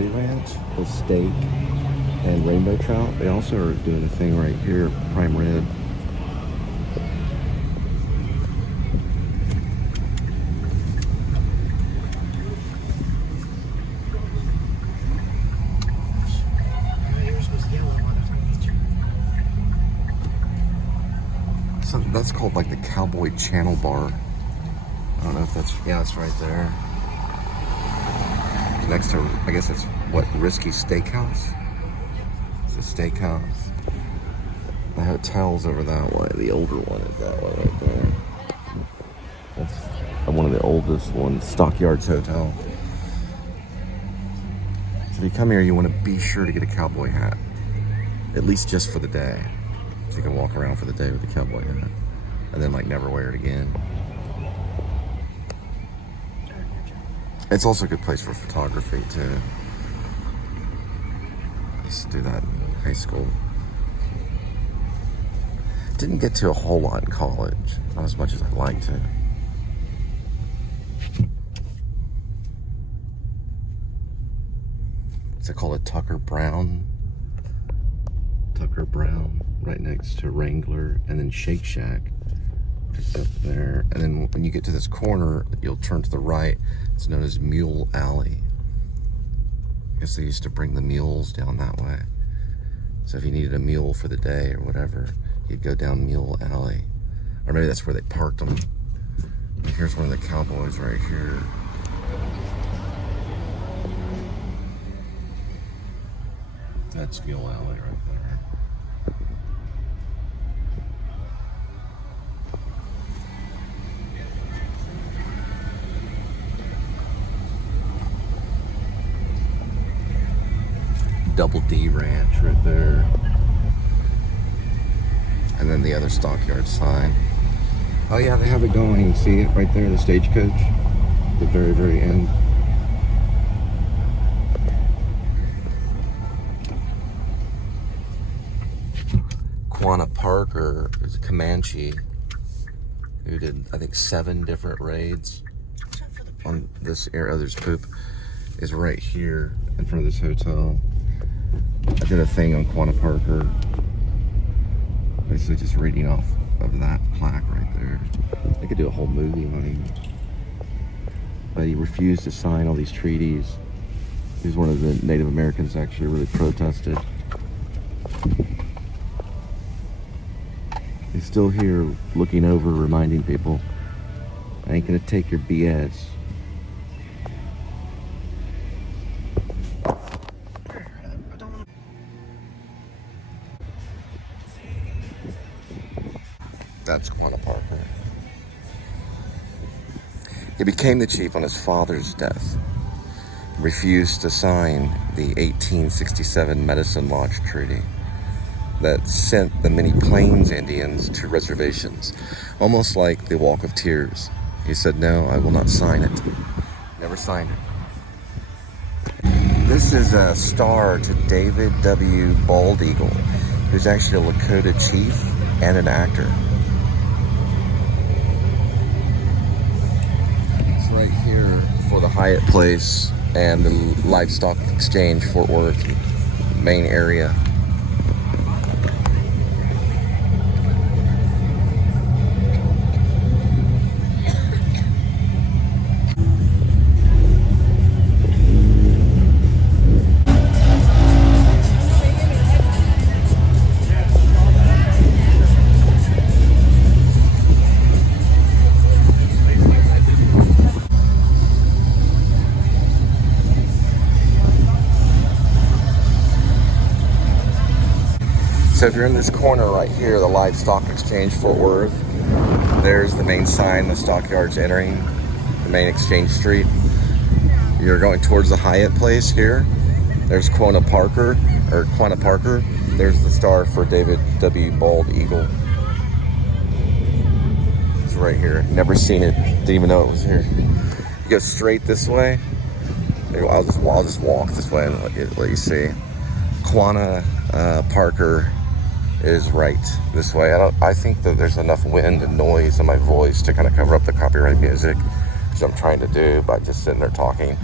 Tree Ranch with steak and rainbow trout. They also are doing a thing right here, prime rib. So that's called like the Cowboy Channel Bar. I don't know if that's, yeah, it's right there. Next to, I guess it's what, Risky Steakhouse? It's a steakhouse. The hotel's over that way. The older one is that way right there. That's one of the oldest ones, Stockyards Hotel. So if you come here, you want to be sure to get a cowboy hat. At least just for the day. So you can walk around for the day with the cowboy hat. And then like never wear it again. It's also a good place for photography too. I used to do that in high school. Didn't get to a whole lot in college. Not as much as I'd like to. What's it called? A Tucker Brown? Tucker Brown, right next to Wrangler, and then Shake Shack. Just up there. And then when you get to this corner, you'll turn to the right. It's known as Mule Alley. I guess they used to bring the mules down that way. So if you needed a mule for the day or whatever, you'd go down Mule Alley. Or maybe that's where they parked them. Here's one of the cowboys right here. That's Mule Alley right there. Double D Ranch right there. And then the other Stockyards sign. Oh yeah, they have it going. See it right there, the stagecoach? The very, very end. Quanah Parker is a Comanche who did, I think, 7 different raids on this area. Oh, there's poop. Is right here in front of this hotel. I did a thing on Quanah Parker. Basically just reading off of that plaque right there. They could do a whole movie on him. But he refused to sign all these treaties. He was one of the Native Americans that actually really protested. He's still here looking over, reminding people, I ain't gonna take your BS. That's Quanah Parker. He became the chief on his father's death. Refused to sign the 1867 Medicine Lodge Treaty that sent the many Plains Indians to reservations, almost like the Walk of Tears. He said, no, I will not sign it. Never signed it. This is a star to David W. Bald Eagle, who's actually a Lakota chief and an actor. Right here for the Hyatt Place and the Livestock Exchange, Fort Worth main area. So if you're in this corner right here, the Livestock Exchange, Fort Worth, there's the main sign, the Stockyards entering the main exchange street. You're going towards the Hyatt Place here. There's Quanah Parker. There's the star for David W. Bald Eagle. It's right here. Never seen it. Didn't even know it was here. You go straight this way. I'll just walk this way and let you see. Quanah Parker is right this way. I think that there's enough wind and noise in my voice to kind of cover up the copyright music, which I'm trying to do by just sitting there talking.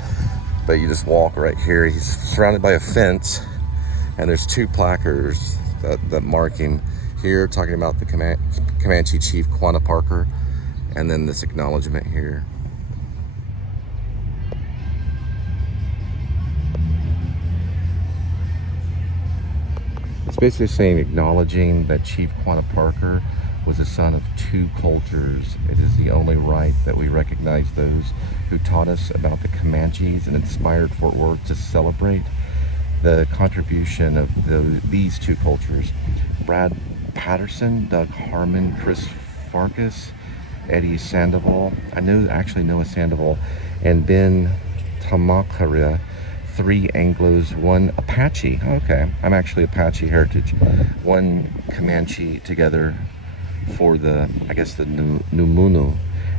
but you just walk right here. He's surrounded by a fence, and there's 2 placards that mark him here, talking about the Comanche Chief Quanah Parker, and then this acknowledgement here. It's basically saying, acknowledging that Chief Quanah Parker was a son of 2 cultures. It is the only right that we recognize those who taught us about the Comanches and inspired Fort Worth to celebrate the contribution of these 2 cultures. Brad Patterson, Doug Harmon, Chris Farkas, Eddie Sandoval, actually Noah Sandoval, and Ben Tamakaria, 3 Anglos, 1 Apache. Okay, I'm actually Apache heritage. 1 Comanche together for the, I guess, the Numunu,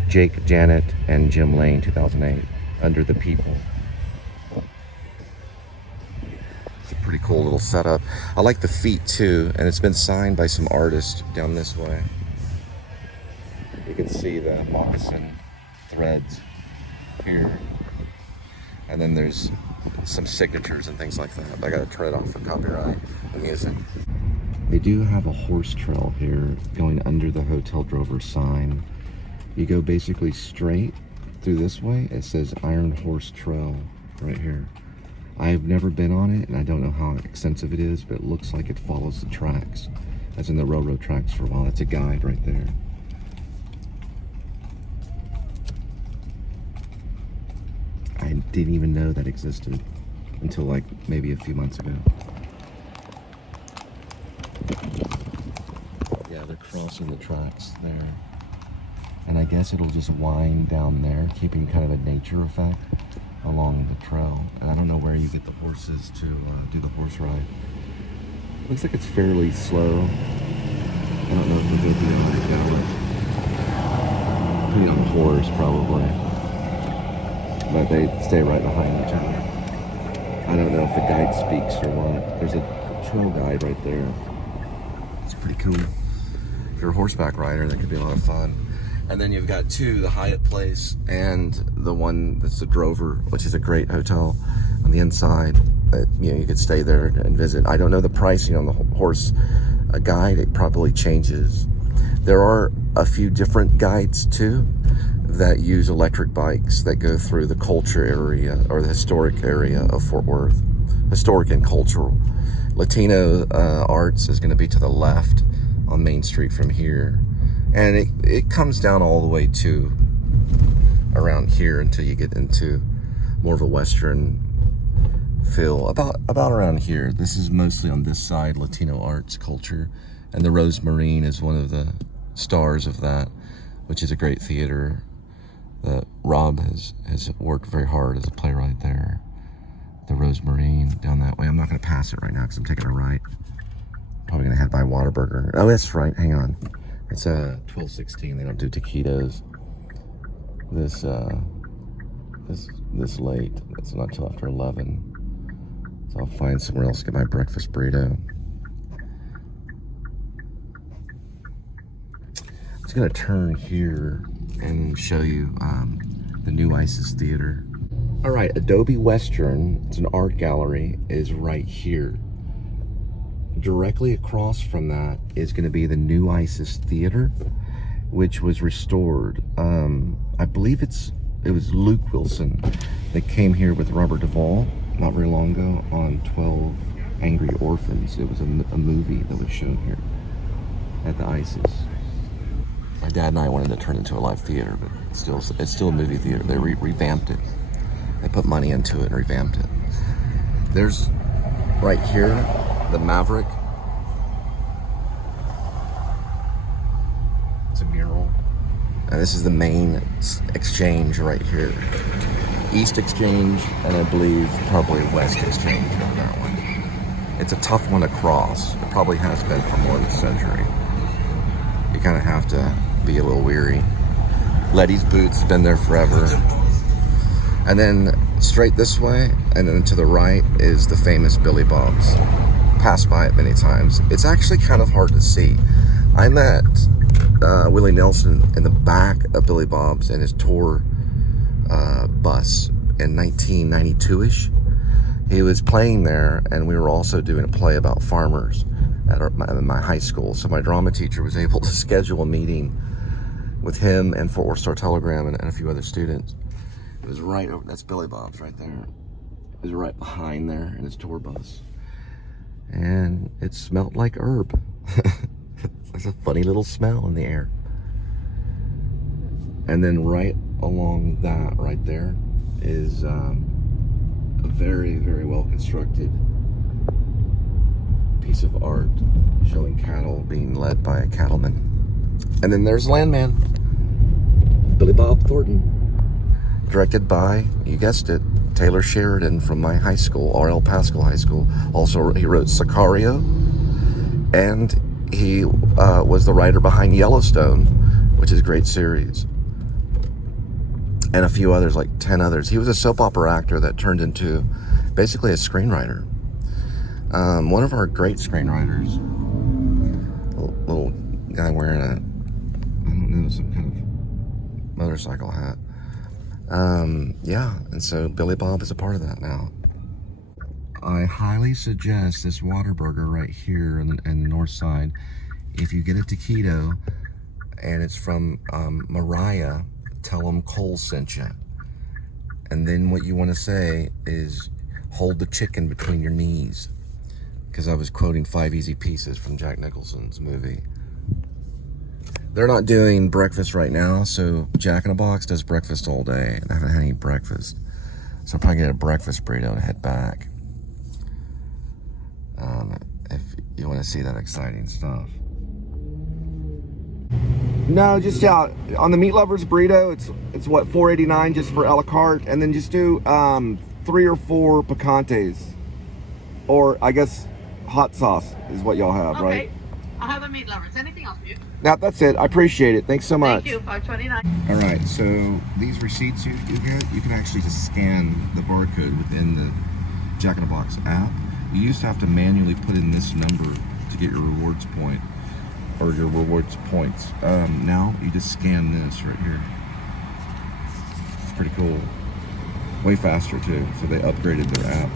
Jake, Janet, and Jim Lane, 2008, under the people. It's a pretty cool little setup. I like the feet too, and it's been signed by some artists down this way. You can see the moccasin threads here, and then there's some signatures and things like that. I gotta turn it off for copyright the music. They do have a horse trail here going under the Hotel Drover sign. You go basically straight through this way. It says Iron Horse Trail right here. I've never been on it, and I don't know how extensive it is, but it looks like it follows the tracks, as in the railroad tracks for a while. That's a guide right there. I didn't even know that existed until like maybe a few months ago. Yeah, they're crossing the tracks there. And I guess it'll just wind down there, keeping kind of a nature effect along the trail. And I don't know where you get the horses to do the horse ride. Looks like it's fairly slow. I don't know if we're going to be able to go it. Pretty on the horse, probably. But they stay right behind each other. I don't know if the guide speaks or what. There's a trail guide right there. It's pretty cool. If you're a horseback rider, that could be a lot of fun. And then you've got 2, the Hyatt Place and the one that's the Drover, which is a great hotel on the inside. You know, you could stay there and visit. I don't know the pricing on the horse guide. It probably changes. There are a few different guides too that use electric bikes that go through the culture area or the historic area of Fort Worth. Historic and cultural. Latino Arts is going to be to the left on Main Street from here. And it comes down all the way to around here until you get into more of a Western feel. About around here. This is mostly on this side, Latino arts culture. And the Rose Marine is one of the stars of that, which is a great theater that Rob has worked very hard as a playwright there. The Rose Marine down that way. I'm not going to pass it right now because I'm taking a right. Probably going to head by Whataburger. Oh, that's right. Hang on. It's 12:16. They don't do taquitos this late. It's not till after 11. So I'll find somewhere else to get my breakfast burrito. I'm just gonna turn here and show you the new ISIS Theater. All right, Adobe Western, it's an art gallery, is right here. Directly across from that is going to be the new ISIS Theater, which was restored. I believe it was Luke Wilson that came here with Robert Duvall not very long ago on 12 Angry Orphans. It was a movie that was shown here at the ISIS. My dad and I wanted to turn it into a live theater, but it's still a movie theater. They revamped it. They put money into it and revamped it. There's right here the Maverick. It's a mural. And this is the main exchange right here. East Exchange, and I believe probably West Exchange on that one. It's a tough one to cross. It probably has been for more than a century. You kind of have to be a little weary. Letty's Boots been there forever. And then straight this way, and then to the right is the famous Billy Bob's. Passed by it many times. It's actually kind of hard to see. I met Willie Nelson in the back of Billy Bob's in his tour bus in 1992-ish. He was playing there, and we were also doing a play about farmers at my high school. So my drama teacher was able to schedule a meeting with him and Fort Worth Star-Telegram and a few other students. It was right over, that's Billy Bob's right there. It was right behind there in his tour bus. And it smelled like herb. There's a funny little smell in the air. And then right along that right there is a very, very well constructed piece of art showing cattle being led by a cattleman. And then there's Landman, Billy Bob Thornton. Directed by, you guessed it, Taylor Sheridan from my high school, R.L. Pascal High School. Also, he wrote Sicario, and he was the writer behind Yellowstone, which is a great series, and a few others, like 10 others. He was a soap opera actor that turned into basically a screenwriter. One of our great screenwriters, little guy wearing a, I don't know, some kind of motorcycle hat. Yeah, and so Billy Bob is a part of that now. I highly suggest this Whataburger right here in Northside. If you get a taquito and it's from Mariah, tell them Cole sent you. And then what you want to say is, hold the chicken between your knees. Because I was quoting 5 Easy Pieces from Jack Nicholson's movie. They're not doing breakfast right now, so Jack in the Box does breakfast all day, and I haven't had any breakfast. So I'll probably get a breakfast burrito and head back. If you want to see that exciting stuff. No, just on the Meat Lovers burrito, it's what, $4.89 just for a la carte, and then just do 3 or 4 picantes, or I guess hot sauce is what y'all have, right? Okay, I'll have a Meat Lovers. Anything else for you? Now that's it. I appreciate it. Thanks so much. Thank you. $5.29. All right, so these receipts you get, you can actually just scan the barcode within the Jack in the Box app. You used to have to manually put in this number to get your rewards point, or your rewards points. Now you just scan this right here. It's pretty cool. Way faster too. So they upgraded their app.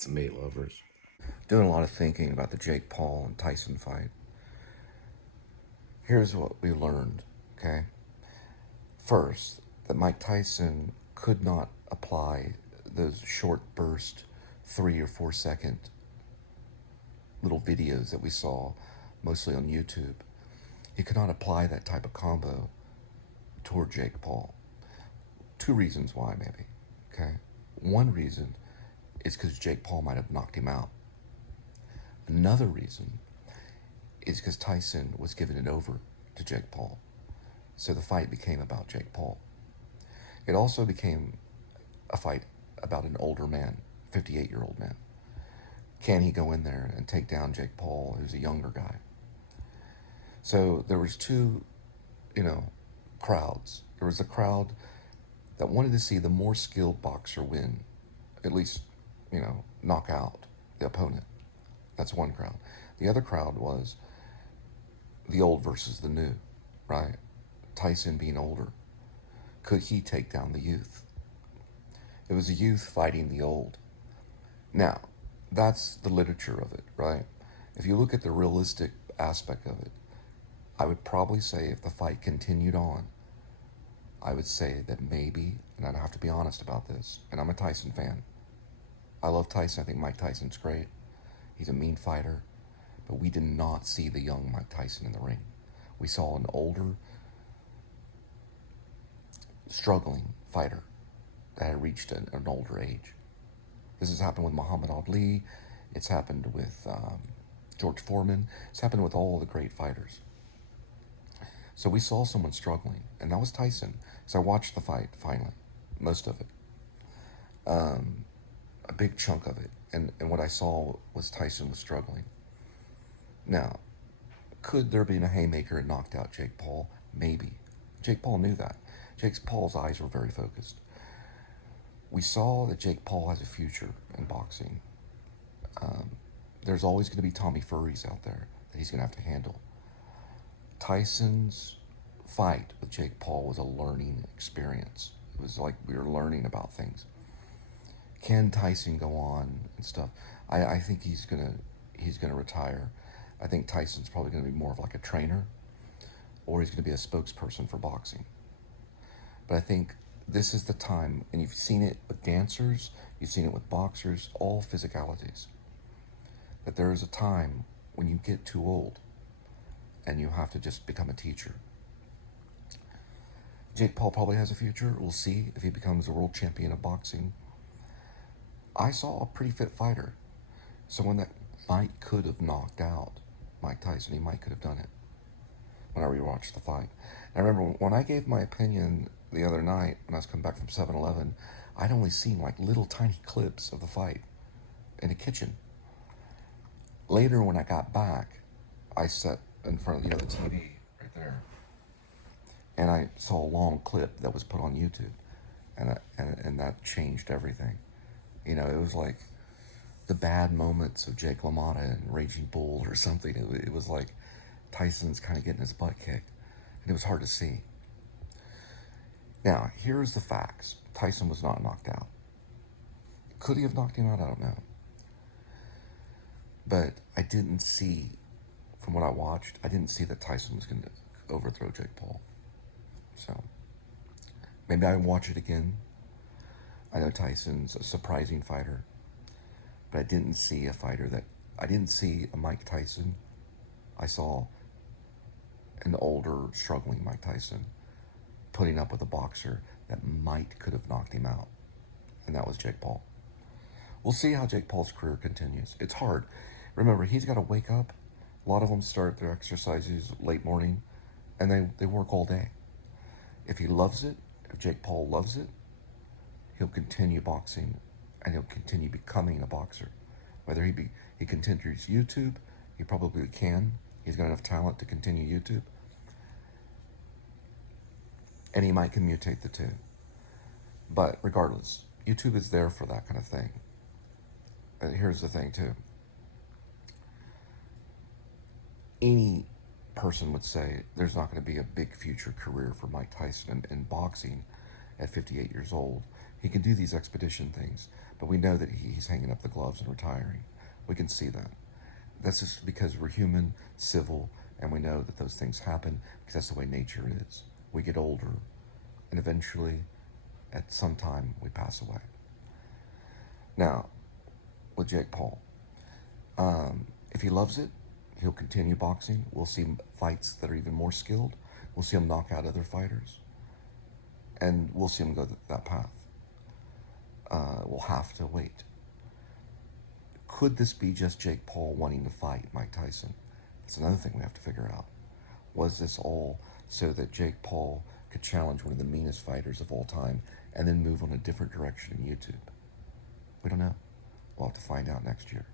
It's Meat Lovers. Doing a lot of thinking about the Jake Paul and Tyson fight. Here's what we learned, okay? First, that Mike Tyson could not apply those short burst 3 or 4 second little videos that we saw mostly on YouTube. He could not apply that type of combo toward Jake Paul. 2 reasons why, maybe, okay? One reason is because Jake Paul might have knocked him out. Another reason is because Tyson was giving it over. to Jake Paul. So the fight became about Jake Paul. It also became a fight about an older man, 58-year-old man. Can he go in there and take down Jake Paul, who's a younger guy? So there was two, crowds. There was a crowd that wanted to see the more skilled boxer win, at least, knock out the opponent. That's one crowd. The other crowd was the old versus the new, right? Tyson being older. Could he take down the youth? It was the youth fighting the old. Now, that's the literature of it, right? If you look at the realistic aspect of it, I would probably say if the fight continued on, I would say that maybe, and I'd have to be honest about this, and I'm a Tyson fan. I love Tyson. I think Mike Tyson's great. He's a mean fighter. But we did not see the young Mike Tyson in the ring. We saw an older, struggling fighter that had reached an older age. This has happened with Muhammad Ali. It's happened with George Foreman. It's happened with all the great fighters. So we saw someone struggling, and that was Tyson. So I watched the fight, finally, most of it, a big chunk of it. And what I saw was Tyson was struggling. Now, could there have been a haymaker and knocked out Jake Paul? Maybe. Jake Paul knew that. Jake Paul's eyes were very focused. We saw that Jake Paul has a future in boxing. There's always going to be Tommy Furries out there that he's going to have to handle. Tyson's fight with Jake Paul was a learning experience. It was like we were learning about things. Can Tyson go on and stuff? I think he's gonna retire. I think Tyson's probably gonna be more of like a trainer, or he's gonna be a spokesperson for boxing. But I think this is the time, and you've seen it with dancers, you've seen it with boxers, all physicalities, that there is a time when you get too old and you have to just become a teacher. Jake Paul probably has a future. We'll see if he becomes a world champion of boxing. I saw a pretty fit fighter, someone that could have knocked out Mike Tyson. He might could have done it when I rewatched the fight. And I remember when I gave my opinion the other night when I was coming back from 7-Eleven, I'd only seen like little tiny clips of the fight in the kitchen. Later when I got back, I sat in front of the TV right there, and I saw a long clip that was put on YouTube, and that changed everything. It was like the bad moments of Jake LaMotta and Raging Bull or something. It was like Tyson's kind of getting his butt kicked, and it was hard to see. Now, here's the facts. Tyson was not knocked out. Could he have knocked him out? I don't know. But I didn't see, from what I watched, I didn't see that Tyson was going to overthrow Jake Paul. So, maybe I watch it again. I know Tyson's a surprising fighter, but I didn't see a Mike Tyson. I saw an older, struggling Mike Tyson putting up with a boxer that could have knocked him out, and that was Jake Paul. We'll see how Jake Paul's career continues. It's hard. Remember, he's got to wake up. A lot of them start their exercises late morning, and they work all day. If he loves it, if Jake Paul loves it, he'll continue boxing, and he'll continue becoming a boxer. Whether he continues YouTube, he probably can. He's got enough talent to continue YouTube. And he might commutate the two. But regardless, YouTube is there for that kind of thing. And here's the thing too. Any person would say there's not going to be a big future career for Mike Tyson in boxing at 58 years old. He can do these expedition things, but we know that he's hanging up the gloves and retiring. We can see that. That's just because we're human, civil, and we know that those things happen because that's the way nature is. We get older, and eventually, at some time, we pass away. Now, with Jake Paul, if he loves it, he'll continue boxing. We'll see fights that are even more skilled. We'll see him knock out other fighters, and we'll see him go that path. We'll have to wait. Could this be just Jake Paul wanting to fight Mike Tyson? That's another thing we have to figure out. Was this all so that Jake Paul could challenge one of the meanest fighters of all time and then move on a different direction in YouTube? We don't know. We'll have to find out next year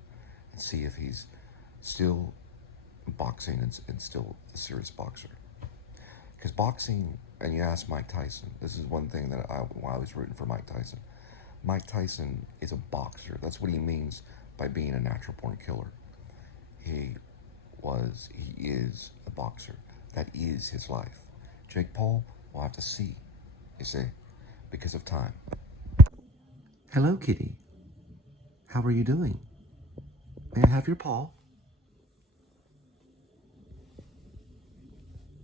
and see if he's still boxing and still a serious boxer. Because boxing, and you ask Mike Tyson, this is one thing that why I was rooting for Mike Tyson. Mike Tyson is a boxer. That's what he means by being a natural born killer. He is a boxer. That is his life. Jake Paul, we'll have to see, you see, because of time. Hello, kitty. How are you doing? May I have your paw?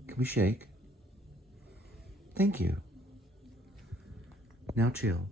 Can we shake? Thank you. Now chill.